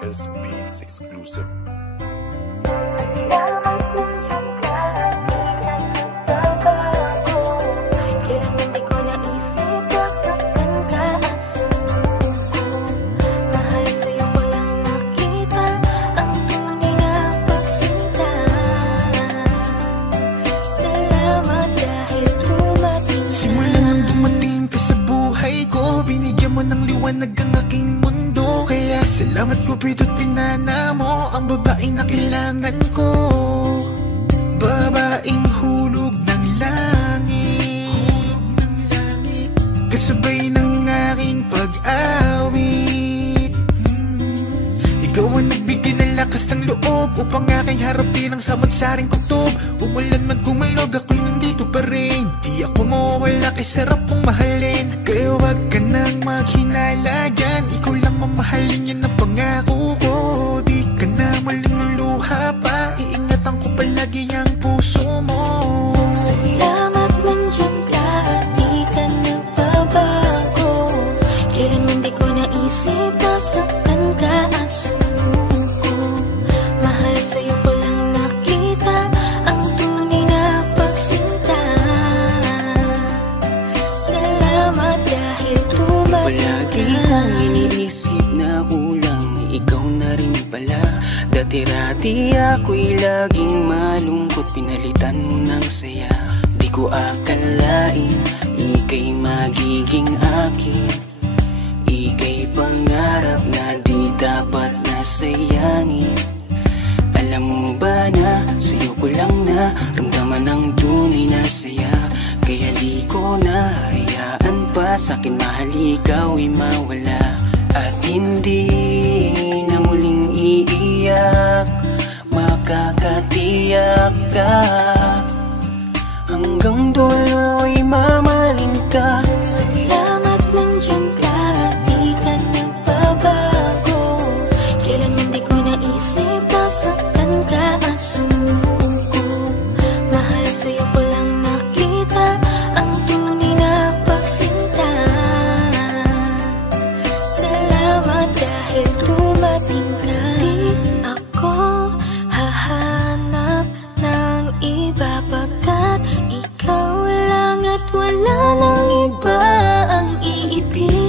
S Beats exclusive. Binigyan mo ng liwanag ang aking mundo, kaya salamat Cupido't pinana mo ang babaeng na kailangan ko. Babaeng hulog ng langit, kasabay ng aking pag-awit. Ikaw ang nagbigay ng lakas ng loob upang aking harapin ang samot-saring kutob. Umulan man kumalog, ako'y nandito pa rin. Di ako mawawala kay sarap mong mahalin. Kaya wag ka nang maghinala dyan, ikaw lang mamahalin, yan ang pangako ko. Di ka na malululuha pa, iingatan ko palagi ang puso mo. Salamat nandiyan ka at di ka nagbabago. Kailanman di ko naisip na saktan ka at sumuko. Mahal sa'yo ko lang nakita ang tunay na pagsinta. Salamat dahil palagi kong iniisip na kulang, ikaw na rin pala. Dati-rati ako'y laging malungkot, pinalitan mo ng saya. Di ko akalain, ika'y magiging akin. Ika'y pangarap na di dapat nasayangin. Alam mo ba na, sa'yo ko lang na ramdaman ang tunay na saya. Kaya di ko na hayaan pa sa'kin mahal ikaw'y mawala. At hindi na muling iiyak, makakatiyak ka. Hanggang dulo'y mamahalin ka. Salamat nandiyan ka at di ka nagbabago. Kailanman di ko naisip na saktan ka at sumuko. Mahal sa'yo ko lang nakita ang tunay na pagsinta. Salamat dahil dumating ka. Di ako hahanap ng iba pagkat ikaw lang at wala nang iba ang iibig.